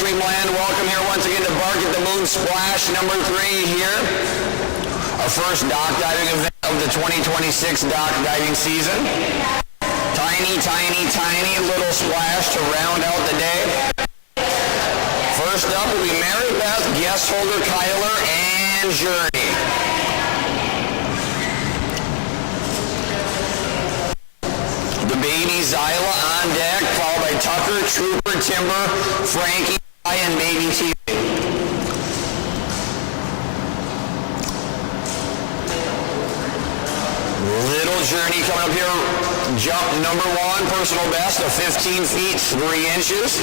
Streamland. Welcome here once again to Bark at the Moon Splash number 3 here. Our first dock diving event of the 2026 dock diving season. Tiny, tiny, tiny little splash to round out the day. First up will be Mary Beth, guest holder Kyler, and Journey. The baby Zyla on deck, followed by Tucker, Trooper, Timber, Frankie, and baby TV. Little Journey coming up here. Jump number 1, personal best of 15 feet, 3 inches.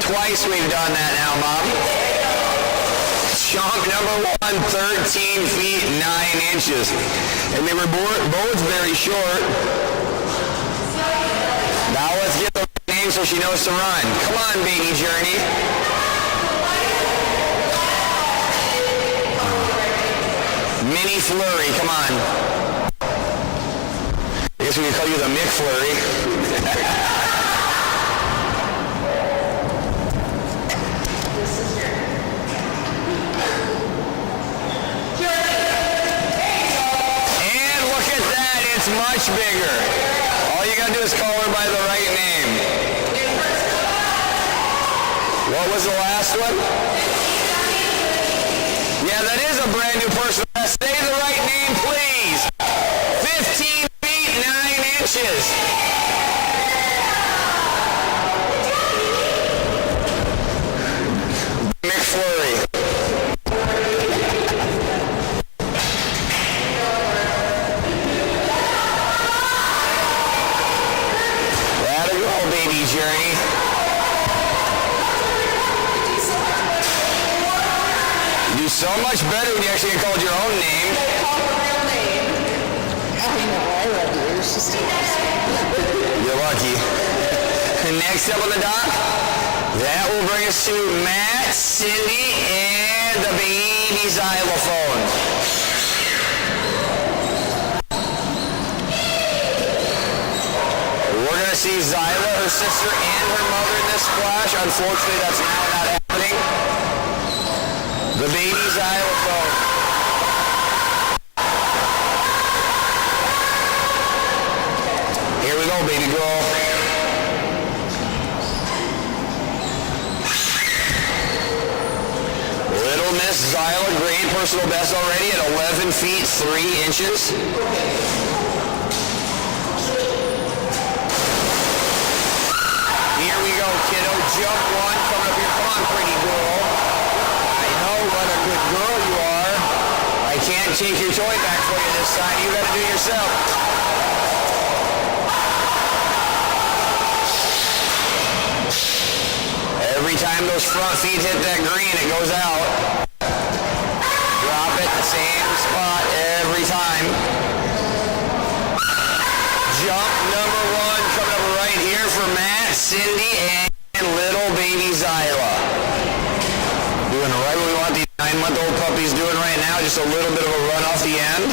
Twice we've done that now, Mom. Jump number 1, 13 feet, 9 inches. And they were both very short. Now let's get the name so she knows to run. Come on, baby Journey. Mini Flurry, come on. I guess we could call you the McFlurry. Much bigger. All you gotta do is call her by the right name. What was the last one? Yeah, that is a brand new person. Say the right name, please. 15 feet, 9 inches. McFlurry. Journey. You do so much better when you actually get called your own name. They call her real name. I know, I love you. She's still awesome. You're lucky. Next up on the dock, that will bring us to Matt, Cindy, and the baby xylophone. We're going to see Zyla, her sister, and her mother in this splash. Unfortunately, that's now not happening. The baby xylophone. Here we go, baby girl. Little Miss Zyla, great personal best already at 11 feet, 3 inches. Kiddo, jump 1, coming up here. Come on, pretty girl. I know what a good girl you are. I can't take your toy back for you this time. You got to do it yourself. Every time those front feet hit that green, it goes out. Drop it in the same spot every time. Jump number 1 coming up right here for Matt, Cindy, and little baby Zyla. Doing right what we want these 9-month-old puppies doing right now, just a little bit of a run off the end.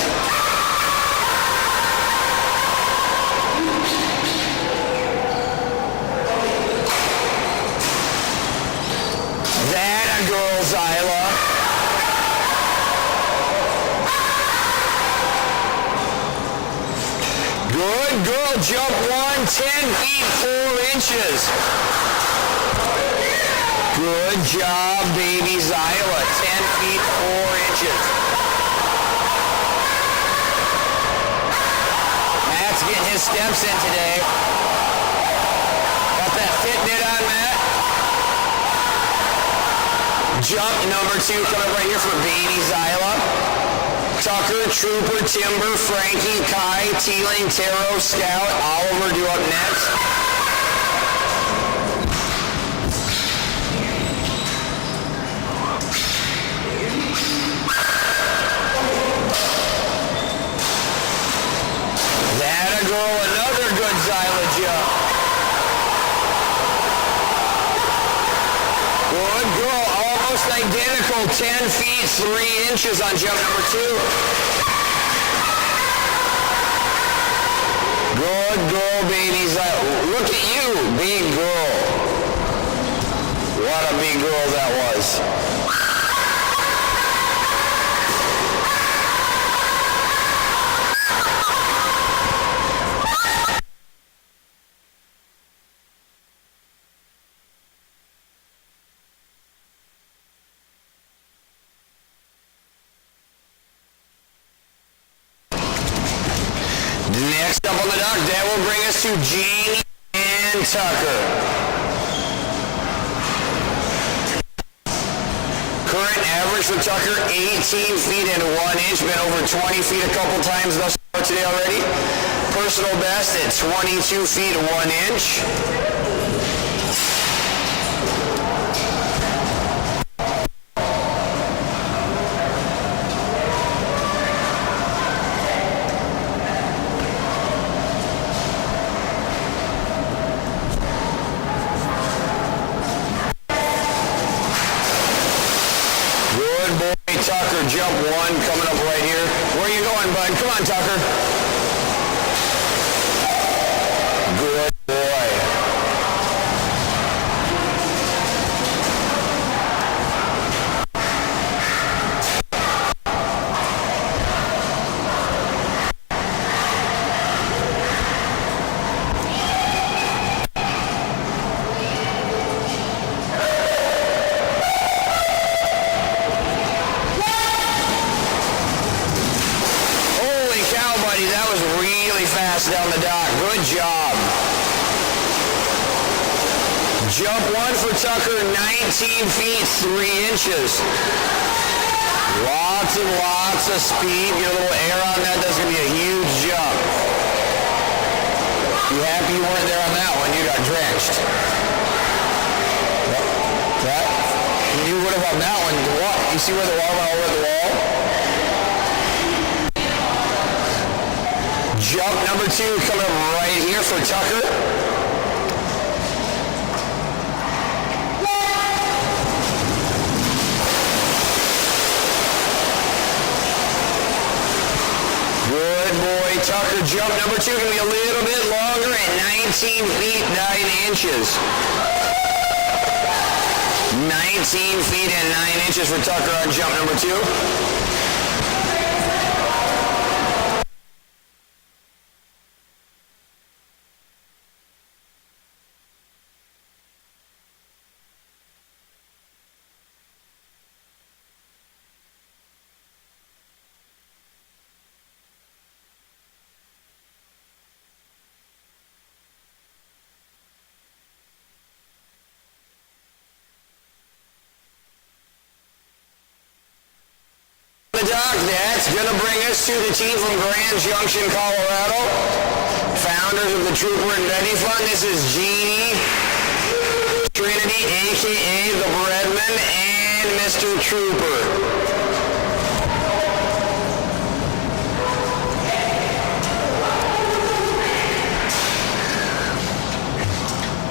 That a girl, Zyla. Good girl, jump 1, 10 feet, 4 inches. Good job, baby Zyla, 10 feet, 4 inches. Matt's getting his steps in today. Got that fit knit on, Matt. Jump number 2 coming right here for baby Zyla. Tucker, Trooper, Timber, Frankie, Kai, Teeling, Taro, Scout, Oliver do up next. Good girl. Almost identical. 10 feet, 3 inches on jump number 2. Good girl, babies. Look at you, big girl. What a big girl that was. Next up on the dock, that will bring us to Jeannie and Tucker. Current average for Tucker, 18 feet and 1 inch. Been over 20 feet a couple times thus far today already. Personal best at 22 feet 1 inch. Tucker, jump 1 coming up right here. Where are you going, bud? Come on, Tucker. Good boy. That was really fast down the dock. Good job. Jump 1 for Tucker, 19 feet, 3 inches. Lots and lots of speed. Get a little air on that. That's going to be a huge jump. You happy you weren't there on that one? You got drenched. You would have on that one. What? You see where the water went over the wall? Jump number 2 coming up right here for Tucker. Good boy, Tucker. Jump number 2 going to be a little bit longer at 19 feet 9 inches. 19 feet and 9 inches for Tucker on jump number 2. The dock, that's going to bring us to the team from Grand Junction, Colorado. Founders of the Trooper and Betty Fund. This is Jeannie, Trinity, a.k.a. the Breadman, and Mr. Trooper.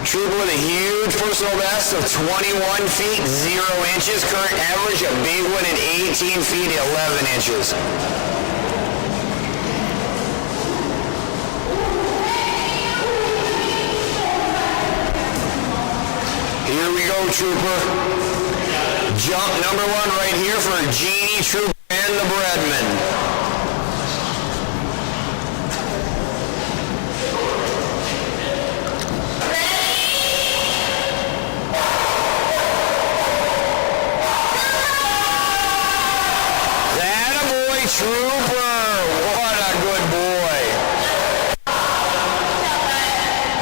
Trooper with a huge personal best of 21 feet, 0 inches. Current average, a big one at 18 feet, 11 inches. Here we go, Trooper. Jump number 1 right here for Jeannie, Trooper, and the Breadman. Trooper, what a good boy.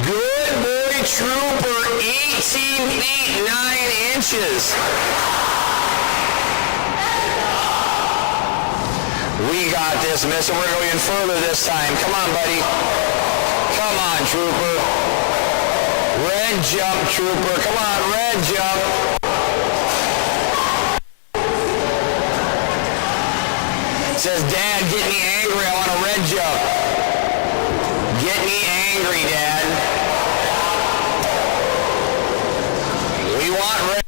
Good boy, Trooper, 18 feet, 9 inches. We got this, mister. We're going in further this time. Come on, buddy. Come on, Trooper. Red jump, Trooper. Come on, red jump. Says, Dad, get me angry. I want a red jump. Get me angry, Dad. We want red.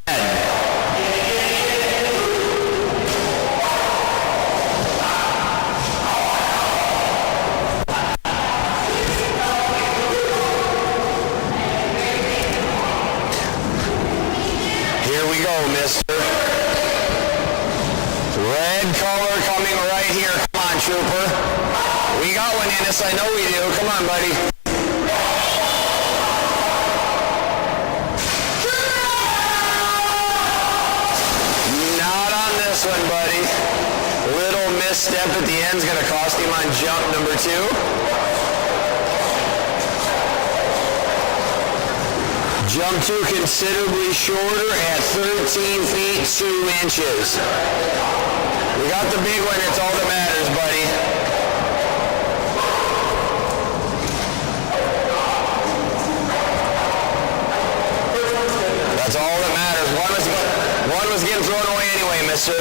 mister. Red color coming right here. Come on, trooper. We got one in us. I know we do. Come on, buddy. Not on this one, buddy. Little misstep at the end is going to cost him on jump number 2. Jump 2 considerably shorter at 13 feet 2 inches. We got the big one. It's all that matters, buddy. That's all that matters. One was getting thrown away anyway, mister.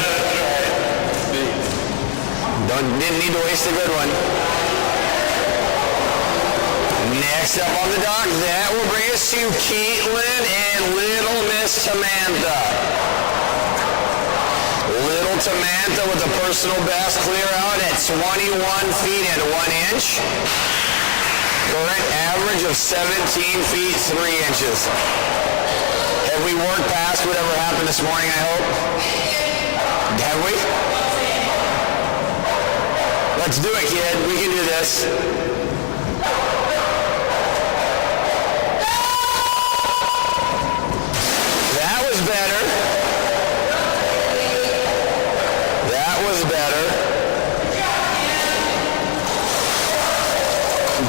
Didn't need to waste a good one. Next up on the dock, that will bring us to Caitlin and Little Miss Samantha. Little Samantha with a personal best clear out at 21 feet and 1 inch. Current average of 17 feet 3 inches. Have we worked past whatever happened this morning, I hope? Have we? Let's do it, kid. We can do this. That was better. That was better.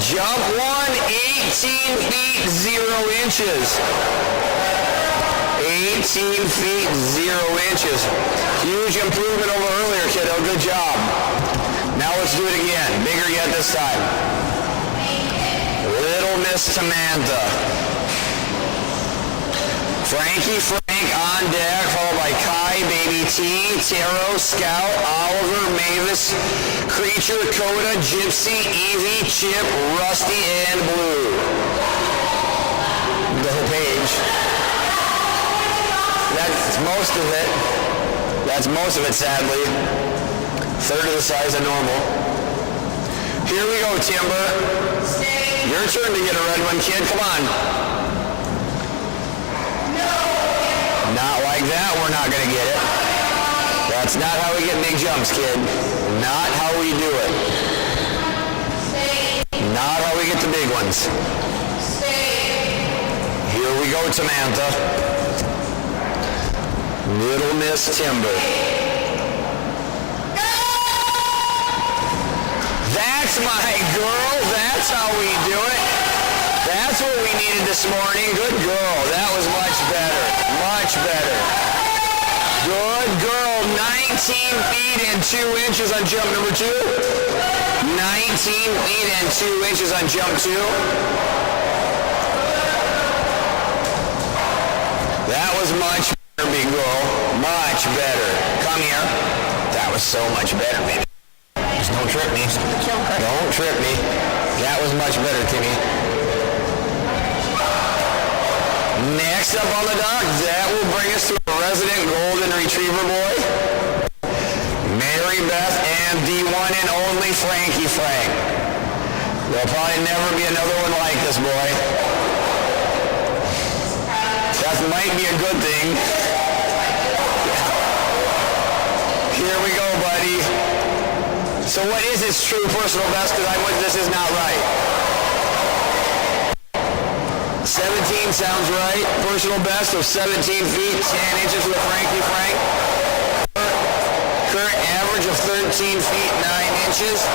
Jump 1, 18 feet 0 inches. 18 feet 0 inches. Huge improvement over earlier, kiddo. Good job. Now let's do it again. Bigger yet this time. Little Miss Samantha. Frankie Frank on deck, followed by Kai, Baby T, Taro, Scout, Oliver, Mavis, Creature, Coda, Gypsy, Evie, Chip, Rusty, and Blue. The whole page. That's most of it. That's most of it, sadly. Third of the size of normal. Here we go, Timber. Stay. Your turn to get a red one, kid. Come on. No. Not like that. We're not going to get it. That's not how we get big jumps, kid. Not how we do it. Stay. Not how we get the big ones. Stay. Here we go, Samantha. Little Miss Timber. That's my girl. That's how we do it. That's what we needed this morning. Good girl. That was much better. Much better. Good girl. 19 feet and 2 inches on jump number 2. 19 feet and 2 inches on jump 2. That was much better, big girl. Much better. Come here. That was so much better, baby. Just don't trip me. Don't trip me. That was much better, Timmy. Next up on the dock, that will bring us to a resident golden retriever boy. Mary Beth and the one and only Frankie Frank. There'll probably never be another one like this boy. That might be a good thing. Here we go, buddy. So what is his true personal best? Because this is not right. 17 sounds right. Personal best of 17 feet, 10 inches with Frankie Frank. Current average of 13 feet, 9 inches.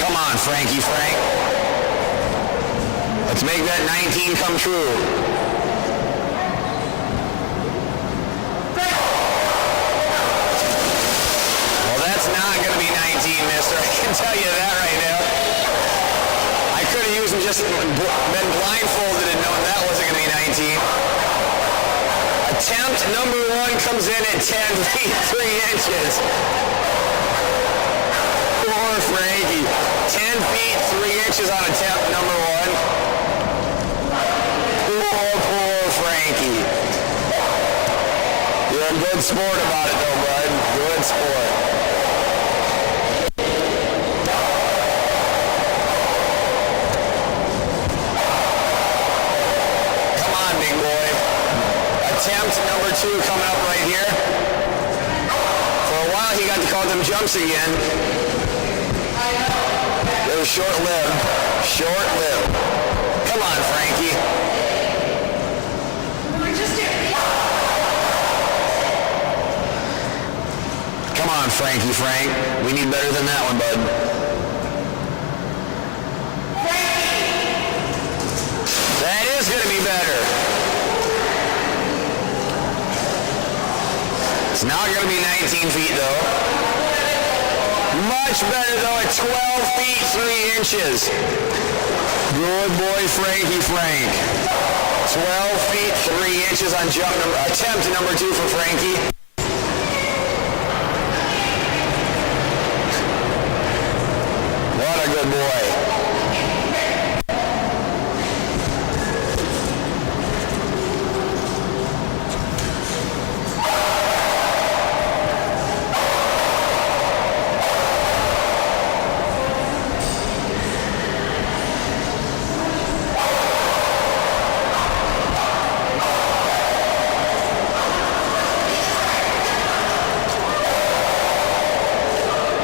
Come on, Frankie Frank. Let's make that 19 come true. I can tell you that right now. I could have used just been blindfolded and known that wasn't going to be 19. Attempt number 1 comes in at 10 feet 3 inches. Poor Frankie. 10 feet 3 inches on attempt number 1. Poor Frankie. You're a good sport about it though, bud. Good sport. attempt number 2 coming up right here. For a while, he got to call them jumps again. They were short-lived. Short-lived. Come on, Frankie. Come on, Frankie Frank. We need better than that one, bud. That is going to be better. It's not going to be 19 feet, though. Much better, though, at 12 feet, 3 inches. Good boy, Frankie Frank. 12 feet, 3 inches on attempt number 2 for Frankie. What a good boy.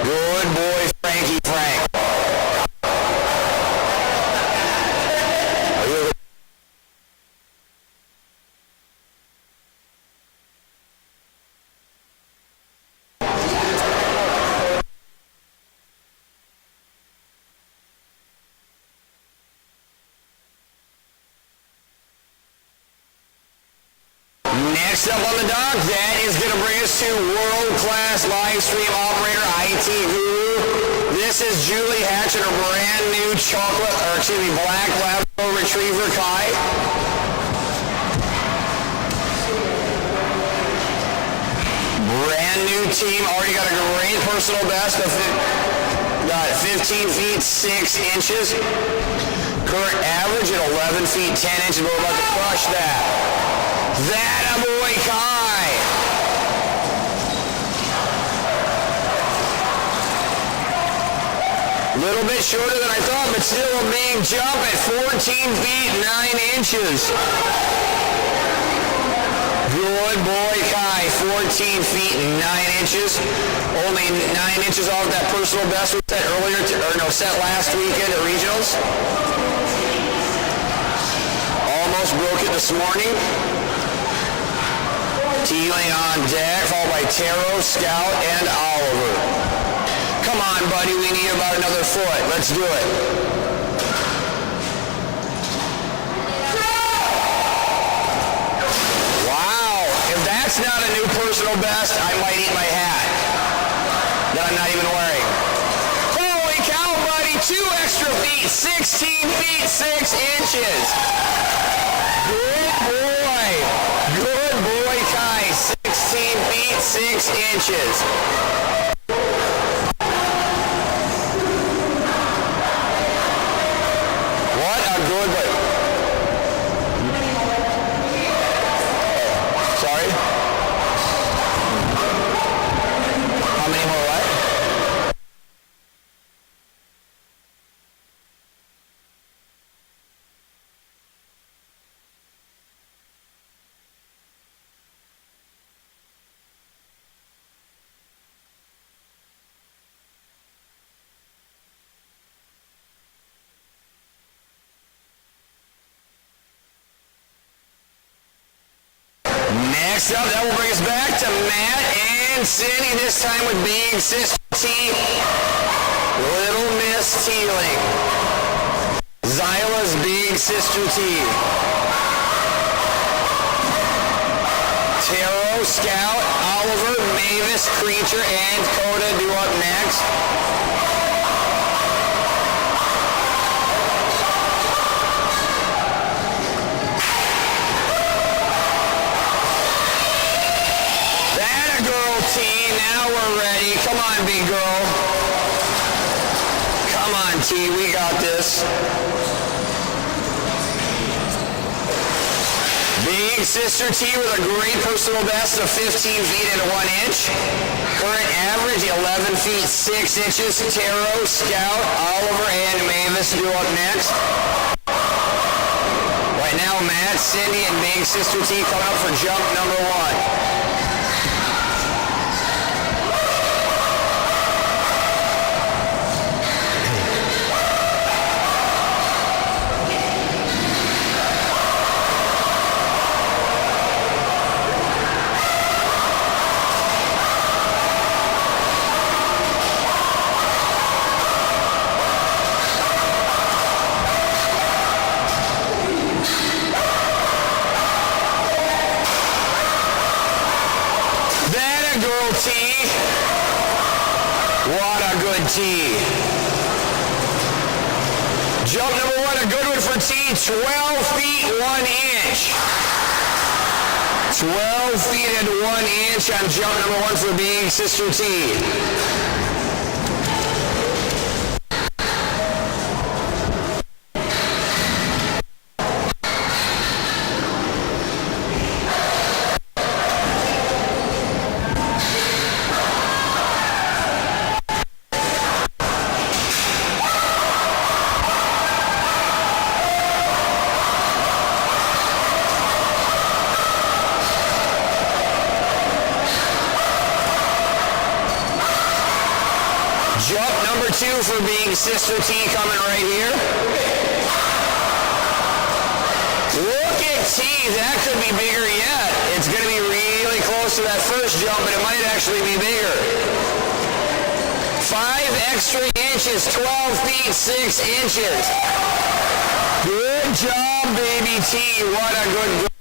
Good boy, Frankie Frank. Next up on the dock, that is going to bring us to world-class live stream operator, IT Guru. This is Julie Hatch and her brand new black Labrador Retriever Kai. Brand new team, already got a great personal best of 15 feet 6 inches. Current average at 11 feet 10 inches. We're about to crush that. That a boy, Kai. Little bit shorter than I thought, but still a big jump at 14 feet 9 inches. Good boy, Kai. 14 feet 9 inches. Only 9 inches off that personal best we set earlier, set last weekend at regionals. Almost broke it this morning. Teeling on deck, followed by Taro, Scout, and Oliver. Come on, buddy, we need about another foot. Let's do it. Wow, if that's not a new personal best, I might eat my hat that I'm not even wearing. Holy cow, buddy, 2 extra feet, 16 feet 6 inches. Good boy. Good boy, Kai. 16 feet 6 inches. What a good boy. Sorry? How many more what? Next up, that will bring us back to Matt and Cindy, this time with Big Sister T, Little Miss Teeling. Zyla's Big Sister T. Taro, Scout, Oliver, Mavis, Creature, and Coda do up next. Now we're ready. Come on, big girl. Come on, T. We got this. Big Sister T with a great personal best of 15 feet and 1 inch. Current average, 11 feet 6 inches. Taro, Scout, Oliver, and Mavis do up next. Right now, Matt got Cindy and Big Sister T coming up for jump number 1. Girl T. What a good T. Jump number 1, a good one for T. 12 feet 1 inch. 12 feet and 1 inch on jump number 1 for Big Sister T. Jump number 2 for Big Sister T coming right here. Look at T, that could be bigger yet. It's going to be really close to that first jump, but it might actually be bigger. 5 extra inches, 12 feet 6 inches. Good job, baby T. What a good girl.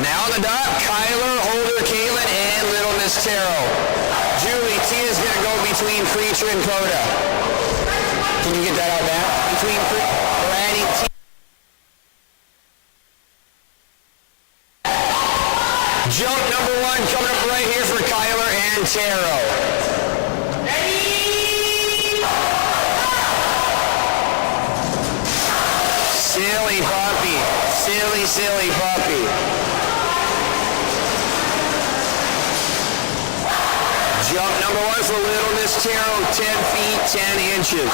Now on the dot, Kyler, Holder, Caitlin, and Little Miss Taro. Julie, T is going to go between Preacher and Coda. Can you get that out now? Between Brady, T. Jump number 1 coming up right here for Kyler and Taro. Silly puppy. Silly, silly puppy. Jump number 1 for Little Miss Taro, 10 feet, 10 inches.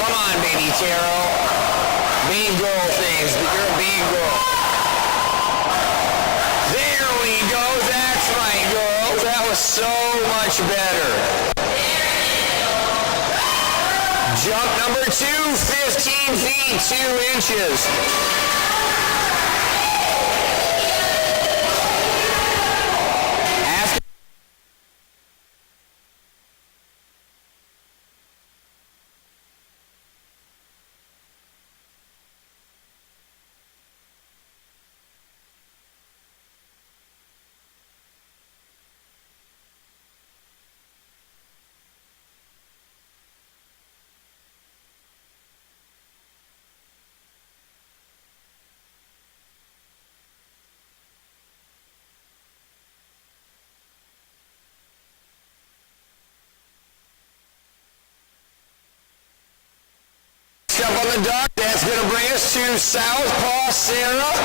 Come on, baby Taro. Big girl things, but you're a big girl. There we go, that's right, girl. That was so much better. Jump number 2, 15 feet, 2 inches. Up on the duck, that's going to bring us to Southpaw Sarah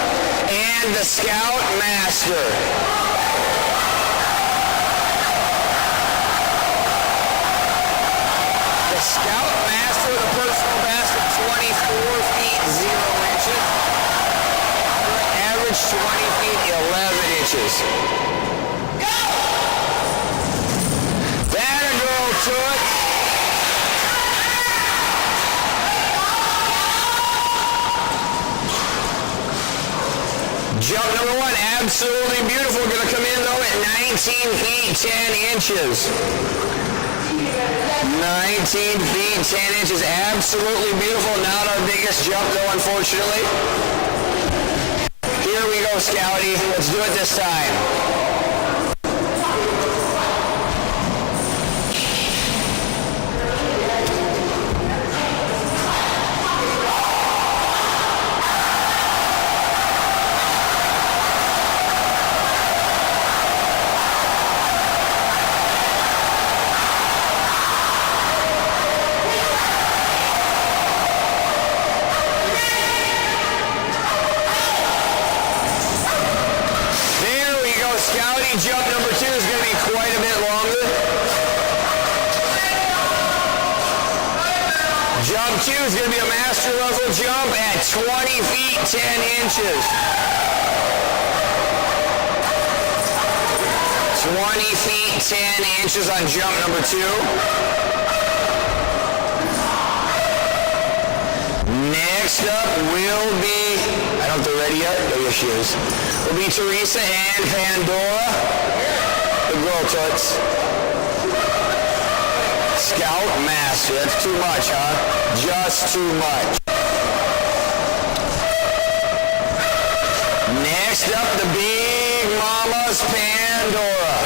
and the Scout Master. The Scout Master with a personal best of 24 feet 0 inches. Average 20 feet 11 inches. That a girl took. Jump number 1, absolutely beautiful. Going to come in though at 19 feet 10 inches. 19 feet 10 inches, absolutely beautiful. Not our biggest jump though, unfortunately. Here we go, Scouty. Let's do it this time. Scouty, jump number 2 is going to be quite a bit longer. Jump 2 is going to be a master level jump at 20 feet 10 inches. 20 feet 10 inches on jump number 2. Next up will be, I don't know if they're ready yet. Oh, yes, she is. Will be Teresa and Pandora. The girl toots. Scout Master. That's too much, huh? Just too much. Next up, the Big Mama's Pandora.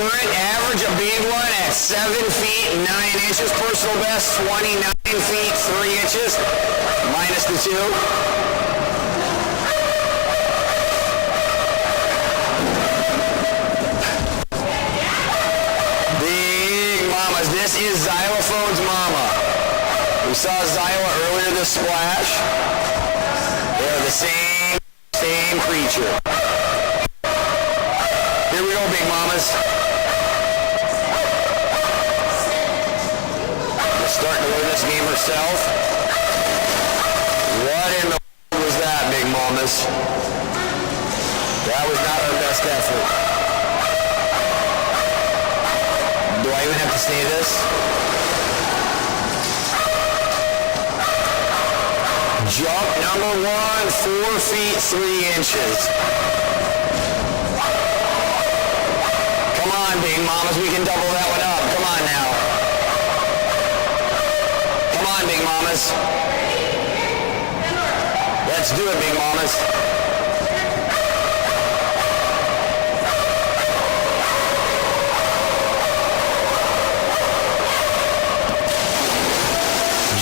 Current average, a big one at 7 feet 9 inches. Personal best, 29 feet 3 inches. Minus the 2. This is Xylophone's mama. We saw Xyla earlier this splash. They're the same creature. Here we go, big mamas. Just starting to learn this game herself. What in the world was that, big mamas? That was not our best effort. Do I even have to say this? Jump number 1, 4 feet 3 inches. Come on, big mamas, we can double that one up. Come on now. Come on, big mamas. Let's do it, big mamas.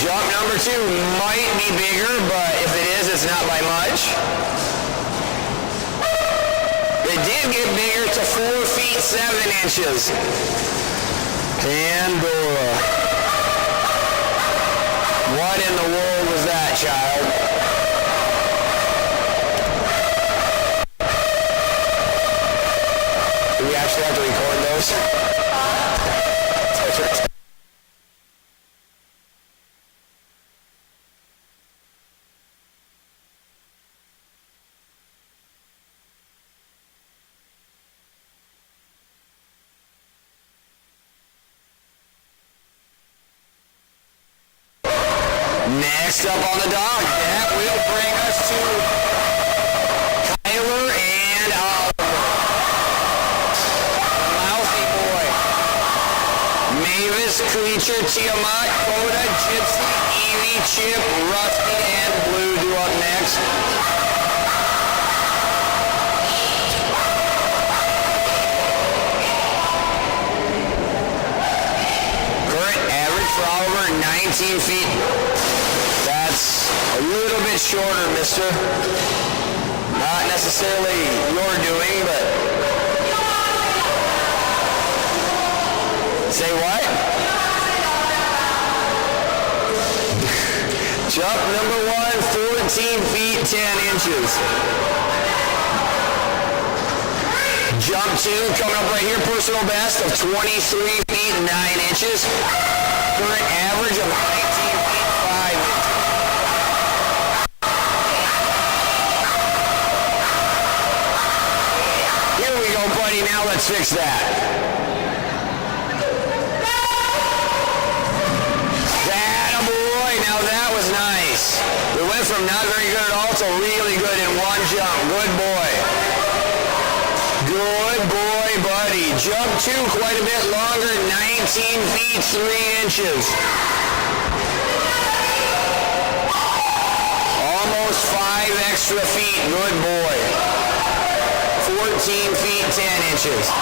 Jump number 2 might be bigger, but if it is, it's not by much. It did get bigger to 4 feet 7 inches. Pandora. What in the world was that, child? Do we actually have to record those? Next up on the dog, that will bring us to Kyler and Oliver. Mouthy boy. Mavis, Creature, Tiamat, Coda, Gypsy, Evie, Chip, Rusty, and Blue do up next. Current average for Oliver, 19 feet. That's a little bit shorter, mister. Not necessarily your doing, but... Say what? Jump number 1, 14 feet 10 inches. Jump 2, coming up right here, personal best of 23 feet 9 inches. Current average of 19 feet 5 inches. Here we go, buddy. Now let's fix that. Attaboy. Now that was nice. We went went from not very good at all to really good in one jump. Good boy. Good boy, buddy. Jump 2, quite a bit longer, 19 feet, 3 inches. Almost 5 extra feet. Good boy. 14 feet, 10 inches.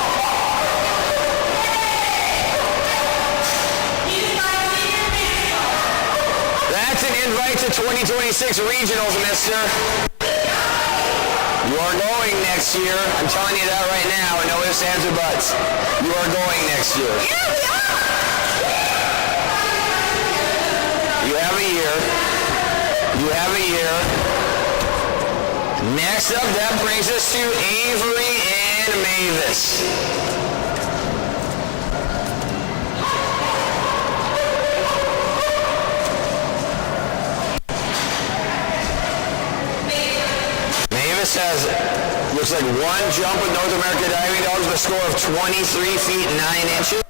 That's an invite to 2026 regionals, mister. You are going next year. I'm telling you that right now. No ifs, ands, or buts. You are going next year. Yeah, we are. You have a year. You have a year. Next up, that brings us to Avery and Mavis. Mavis has, looks like one jump with North America Diving Dogs with a score of 23 feet 9 inches.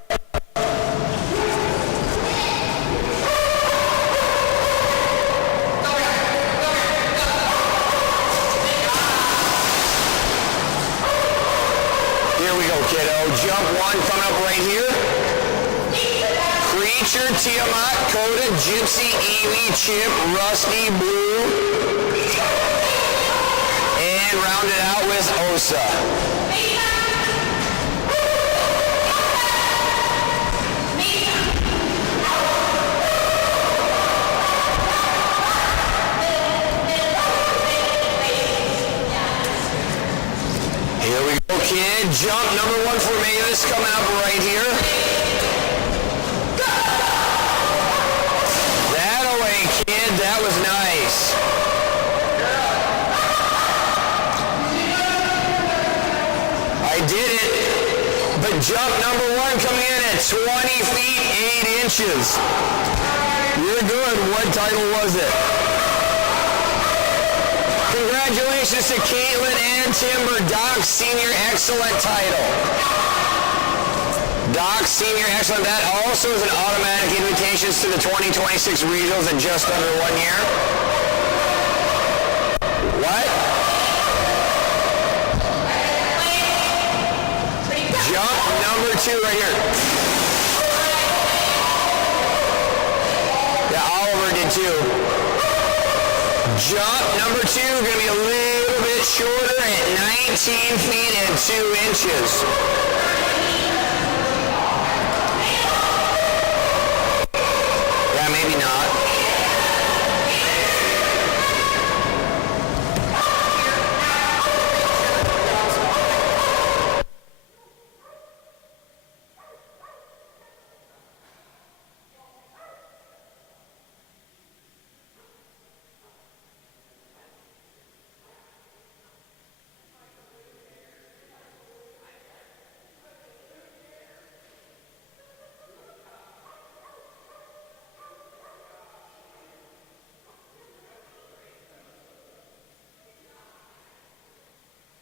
Here we go, kiddo. Jump 1 coming up right here. Creature, Tiamat, Coda, Gypsy, Evie, Chip, Rusty, Blue. And round it out with Osa. Here we go, kid. Jump number 1 for Mavis coming up right here. That away, kid. That was nice. I did it. But jump number 1 coming in at 20 feet 8 inches. You're good. What title was it? Congratulations to Caitlin and Timber. Doc Senior Excellent title. Doc Senior Excellent. That also is an automatic invitation to the 2026 regionals in just under 1 year. What? Jump number 2 right here. Yeah, Oliver did too. Jump number 2, going to be a little bit shorter at 19 feet and 2 inches. Yeah, maybe not.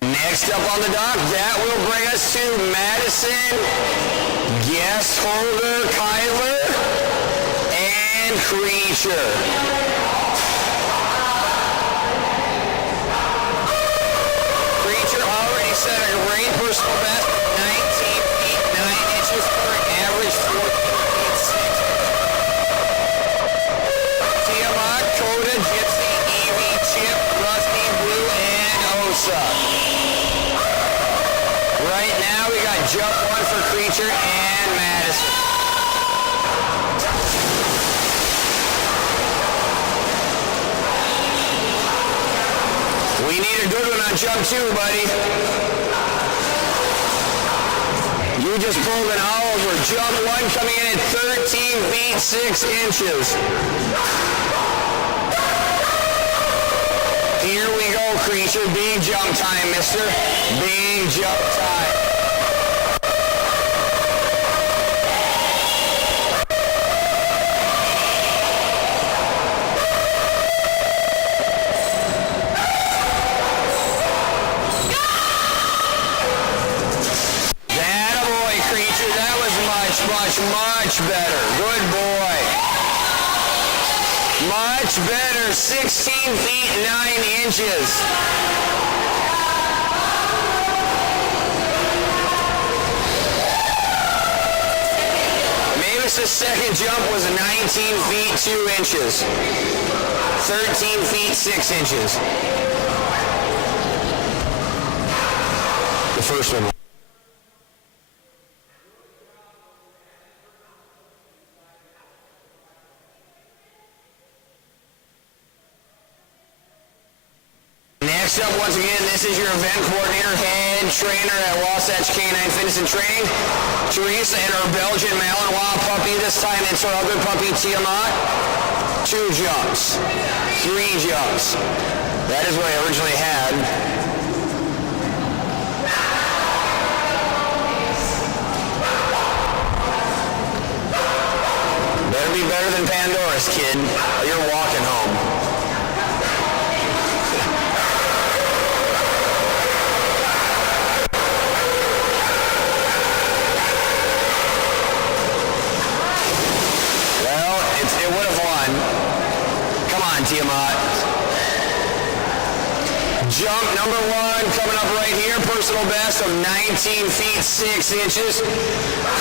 Next up on the dock, that will bring us to Madison, guest holder Kyler, and Creature. Creature already set a great personal best, 19 feet 9 inches for an average 14 feet 6. Tiamat, Coda, Gypsy, Evie, Chip, Rusty, Blue, and Osa. Right now, we got jump 1 for Creature and Madison. We need a good one on jump 2, buddy. You just pulled an Oliver. Jump 1 coming in at 13 feet 6 inches. Here we go, Creature. Big jump time, mister. Big jump time. Attaboy, Creature. That was much better. Good boy. Much Much better, 16 feet 9 inches. Mavis's second jump was 19 feet 2 inches. 13 feet 6 inches. The first one. Next up, once again, this is your event coordinator, head trainer at Wasatch Canine Fitness and Training, Teresa, and her Belgian Malinois puppy. This time it's her other puppy, Tiamat. 2 jumps, 3 jumps. That is what I originally had. Better be better than Pandora's, kid, or you're walking home. It would have won. Come on, Tiamat. Jump number 1 coming up right here. Personal best of 19 feet 6 inches.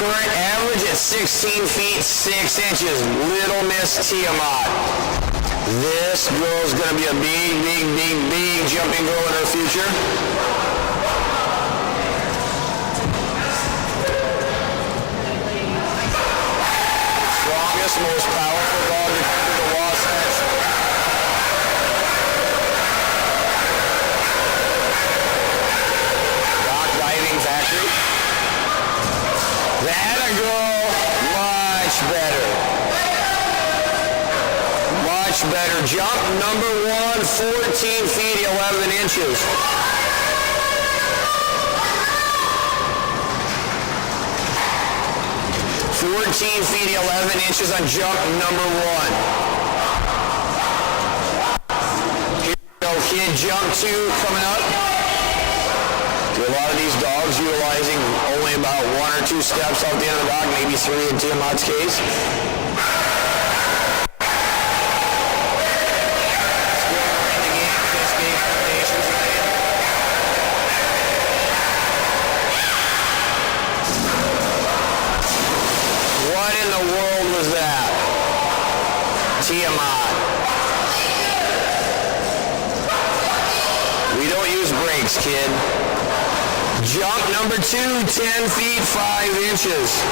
Current average at 16 feet 6 inches. Little Miss Tiamat. This girl's going to be a big jumping girl in her future. Most powerful dog to come to the Wasatch. Rock Diving Factory. That a girl, much better. Much better. Jump number 1, 14 feet 11 inches. 14 feet 11 inches on jump number 1. Here we go, kid. Jump 2 coming up. A lot of these dogs utilizing only about 1 or 2 steps off the end of the dog, maybe 3 in Tiamat's case. What in the world was that? Tiamat. We don't use brakes, kid. Jump number 2, 10 feet 5 inches.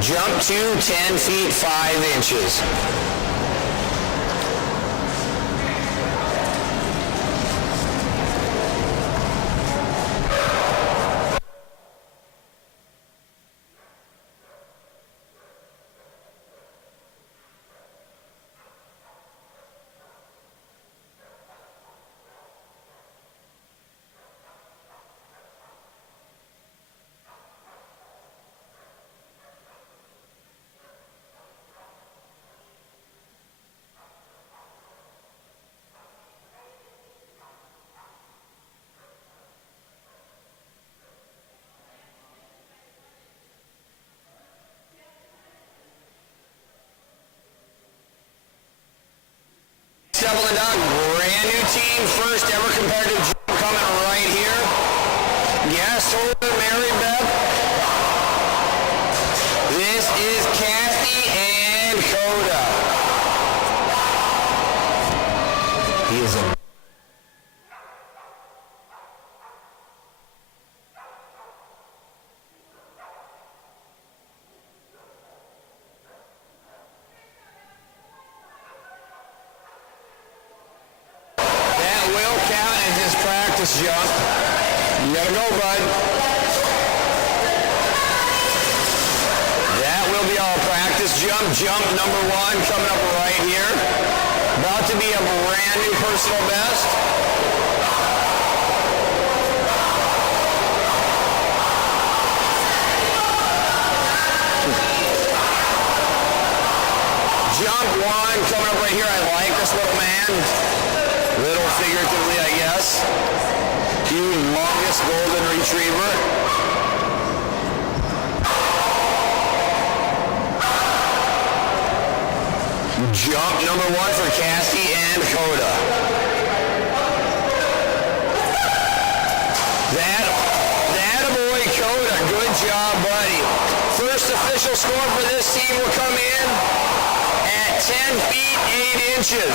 Jump 2, 10 feet 5 inches. Double the dog, brand new team, first ever competitive jump coming right here. Yes, hold it, Mary Beth. This is Kathy and Coda. He is a practice jump. You gotta go, bud. That will be our practice jump. Jump number 1 coming up right here. About to be a brand new personal best. Jump 1 coming up right here. I like this little man. Little figuratively, I guess. Humongous golden retriever. Jump number 1 for Cassie and Coda. That boy, Coda. Good job, buddy. First official score for this team will come in at 10 feet 8 inches.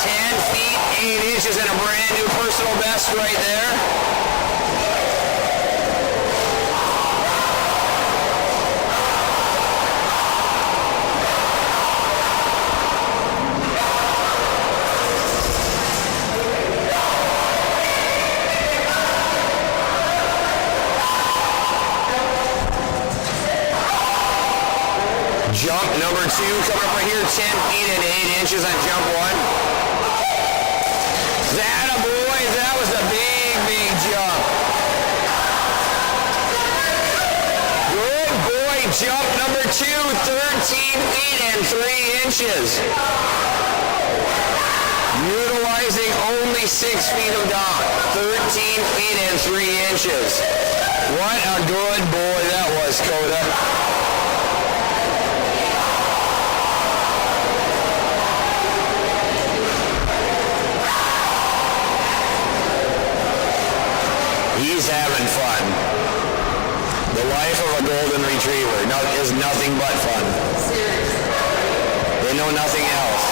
10 feet 8 inches and a brand new personal best right there. Jump number 2 coming up right here, 10 feet and 8 inches on jump 1. That a boy, that was a big jump. Good boy, jump number 2, 13 feet and 3 inches. Utilizing only 6 feet of dock, 13 feet and 3 inches. What a good boy that was, Coda. He's having fun. The life of a golden retriever is nothing but fun. They know nothing else.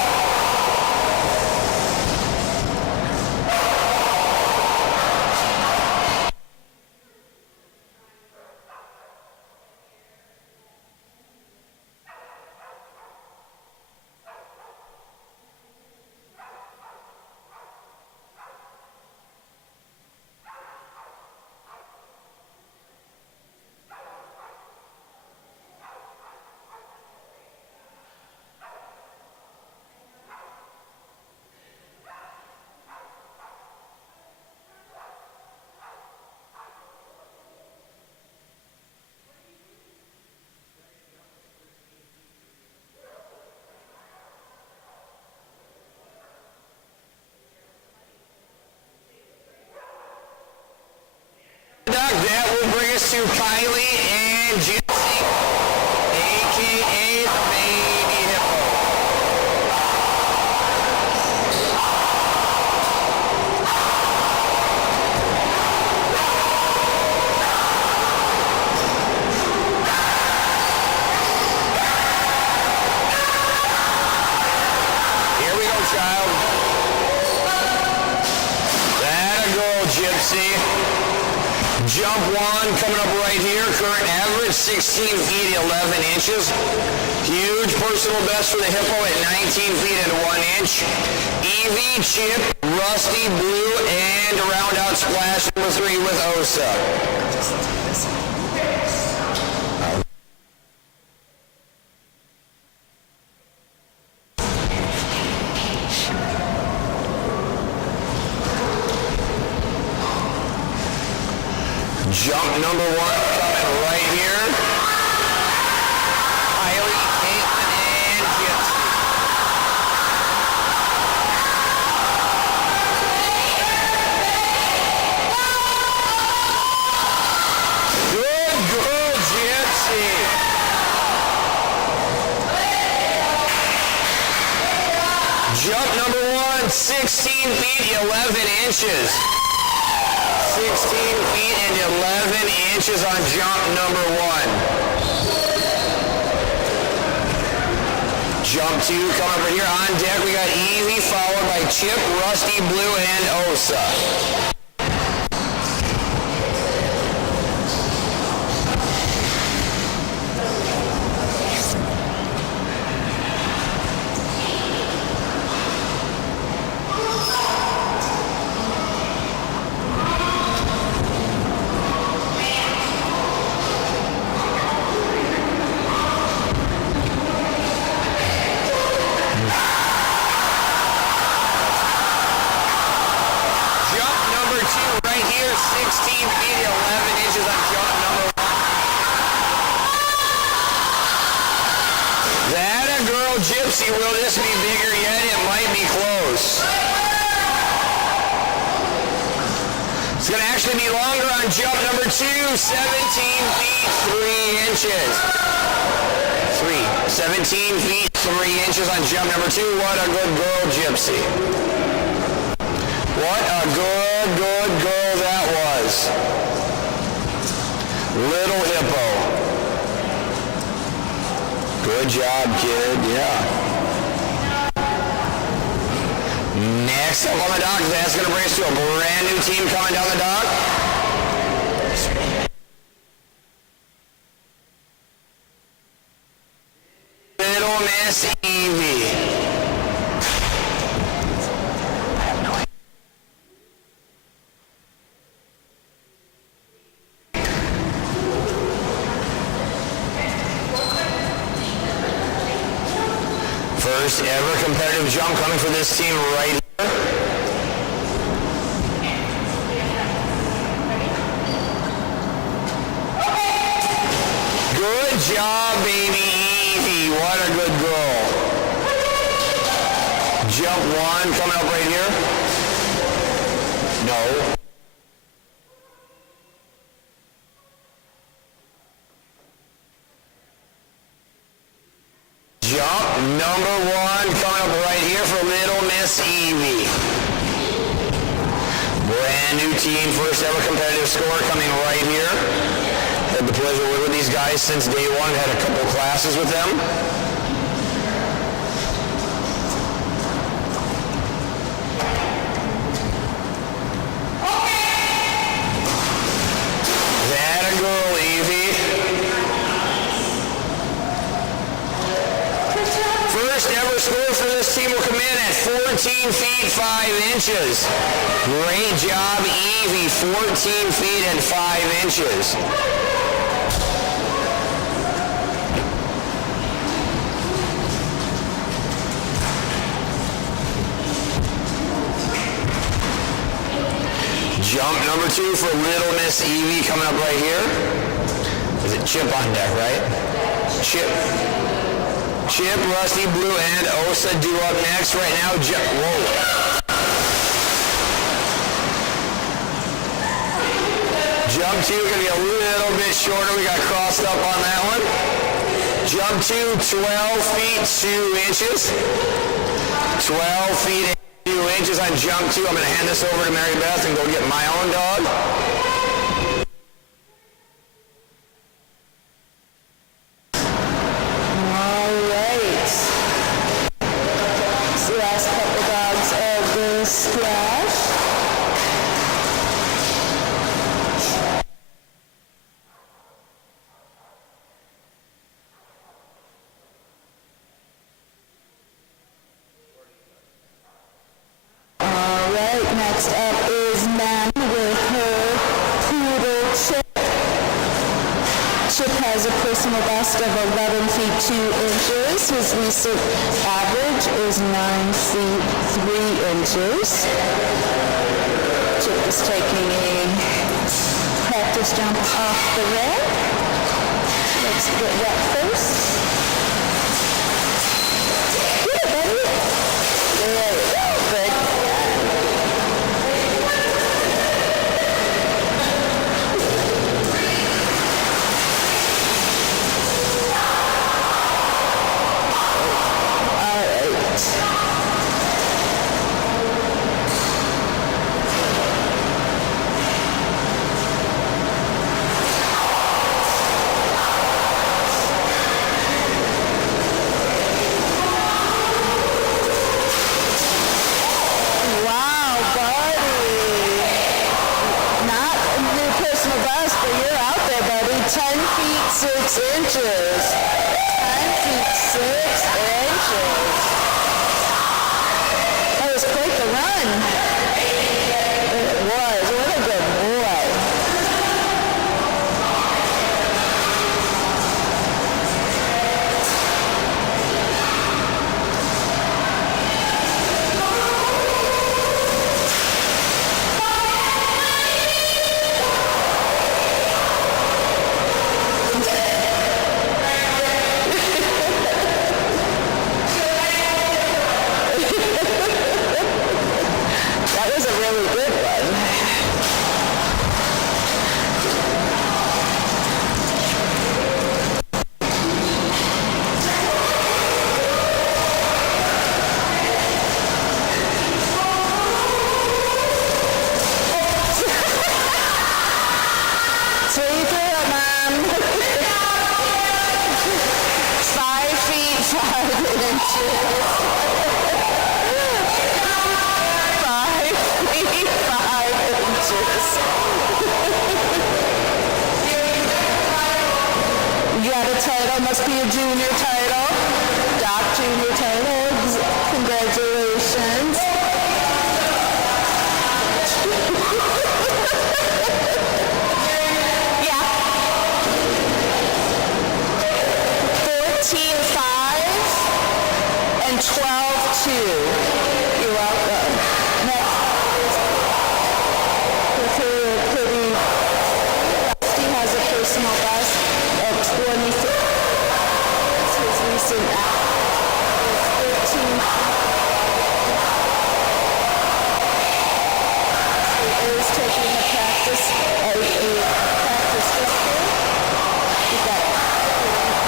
That will bring us to Kylie and Gypsy, a.k.a. the baby hippo. Here we go, child. That a girl, Gypsy. Jump 1 coming up right here. Current average 16 feet 11 inches. Huge personal best for the hippo at 19 feet and 1 inch. Evie, Chip, Rusty, Blue, and a round out splash number 3 with Osa. Jump number 1 coming right here. Kylie, Caitlin, and Gypsy. Good girl, Gypsy. Jump number 1, 16 feet 11 inches. 16 feet and 11 inches on jump number 1. Jump 2 coming over here on deck. We got Evie followed by Chip, Rusty, Blue, and Osa. Gypsy, will this be bigger yet? It might be close. It's going to actually is going to be longer on jump number 2, 17 feet 3 inches. 17 feet 3 inches on jump number 2. What a good girl, Gypsy. What a good girl that was. Little hippo. Good job, kid. Yeah. Next up on the dock, that's going to bring us to a brand new team coming down the dock. Little Miss Evie. First ever competitive jump coming for this team right here. Good job, baby Evie. What a good girl. Jump 1 coming up right here. No. Jump number 1 coming up right here for Little Miss Evie. Brand new team, first ever competitive score coming right here. Had the pleasure of working with these guys since day 1. Had a couple classes with them. That a girl, Evie. First ever score for this team will come in at 14 feet 5 inches. Great job, Evie. 14 feet and 5 inches. Jump number 2 for Little Miss Evie coming up right here. Is it Chip on deck, right? Chip, Rusty, Blue, and Osa do up next right now. Whoa. Jump 2 going to be a little bit shorter. We got crossed up on that one. Jump 2, 12 feet 2 inches. 12 feet 2 inches on jump 2. I'm going to hand this over to Mary Beth and go get my own dog. All right. It's the last couple dogs of the splash. Next up is Nan with her poodle Chip. Chip has a personal best of 11 feet 2 inches. His recent average is 9 feet 3 inches. Chip is taking a practice jump off the ramp. Let's get wet first. Get it, buddy. There we go. Good. inches. 5 feet 5 inches. You got a title, must be a junior title. Doc junior title. Congratulations. Yeah. 14.5 and 12.2. You're welcome. Next, with her pretty, Rusty has a personal best of 20. His recent act is 13. He is taking a practice structure. You got it.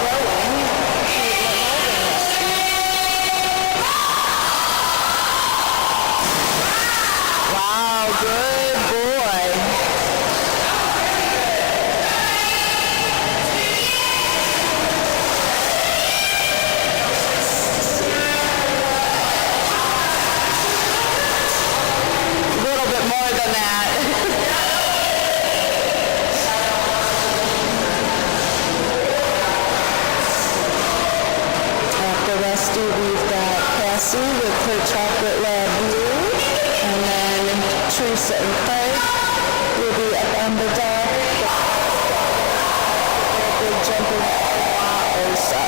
Growing. Wow, good boy. A little bit more than that. After Rusty, we've got Cassie with her chocolate lab blue, and then Teresa and Craig will be up on the dog. They're jumping also.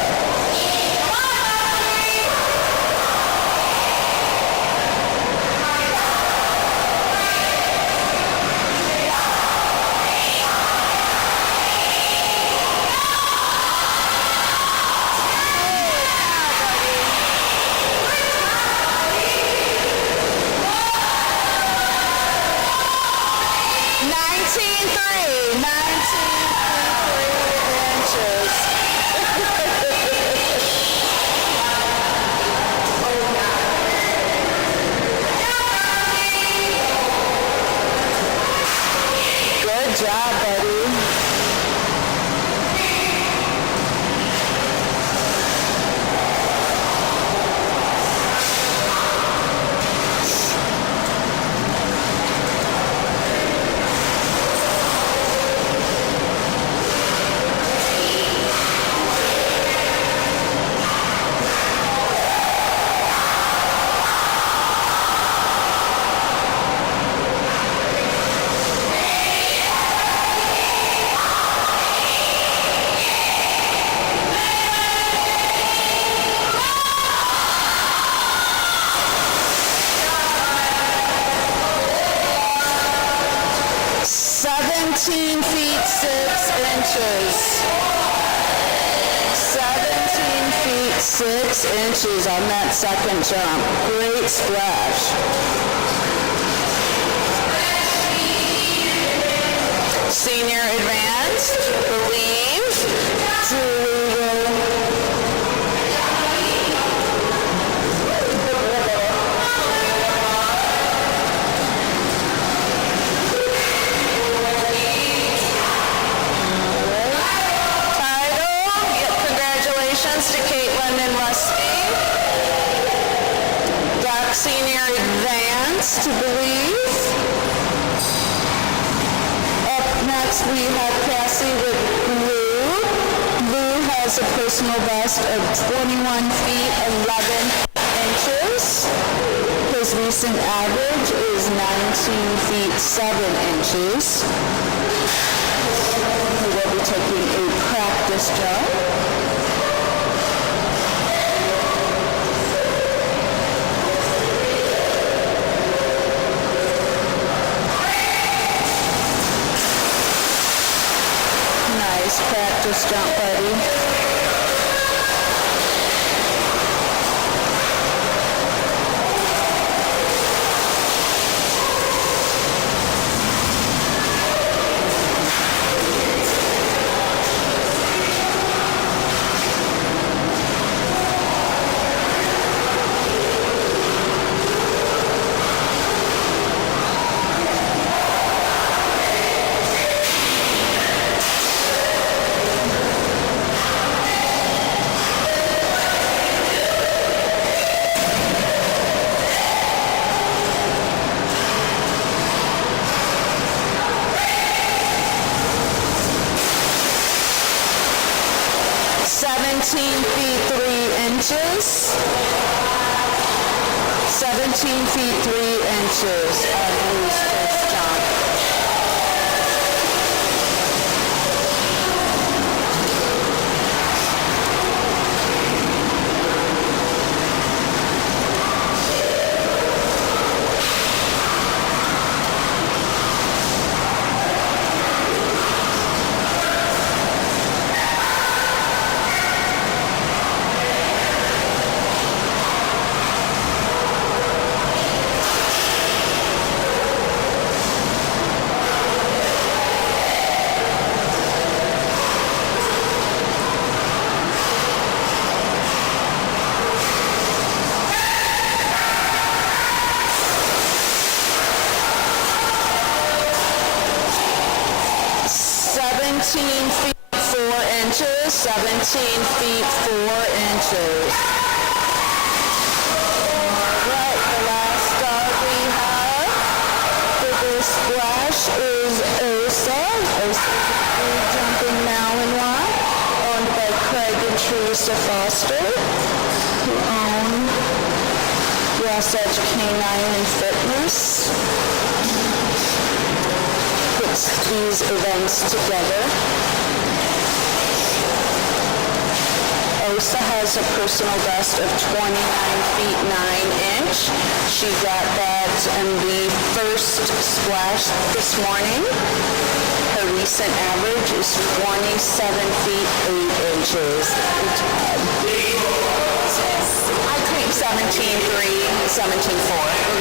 19.3 inches. Good job, buddy. Feet 6 inches. 17 feet 6 inches on that second jump. Great splash. Senior advanced, believe. Julie will to Caitlin and Rusty. Doc Senior Advanced, to believe. Up next we have Cassie with Blue. Blue has a personal best of 21 feet 11 inches. His recent average is 19 feet 7 inches. He will be taking a practice jump. Practice jump, buddy. 17 feet 3 inches. 17 feet 3 inches of Lou's first jump. Feet 4 inches, 17 feet 4 inches. Alright, the last dog we have for this splash is Osa. Osa is a jumping Malinois owned by Craig and Teresa Foster, who own Wasatch Canine and Fitness. Puts these events together. Osa has a personal best of 29 feet 9 inch. She got that in the first splash this morning. Her recent average is 27 feet 8 inches. I think 17.3, 17.4.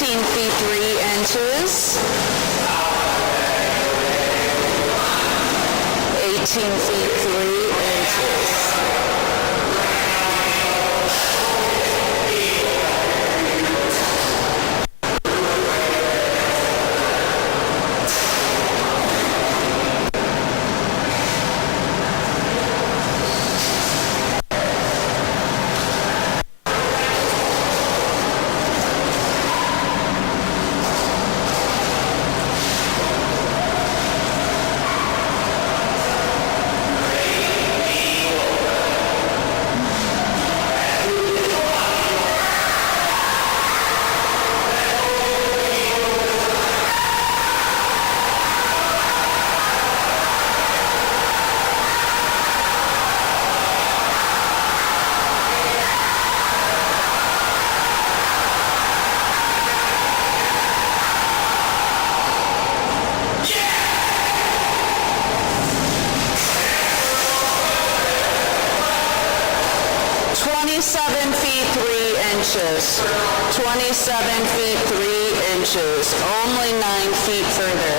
Feet 3 inches. 18 feet 3 inches. Feet 3 inches. 27 feet 3 inches. Only 9 feet further.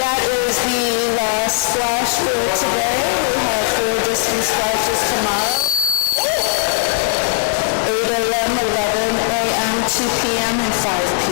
That is the last splash for today. We have 4 distance splashes tomorrow.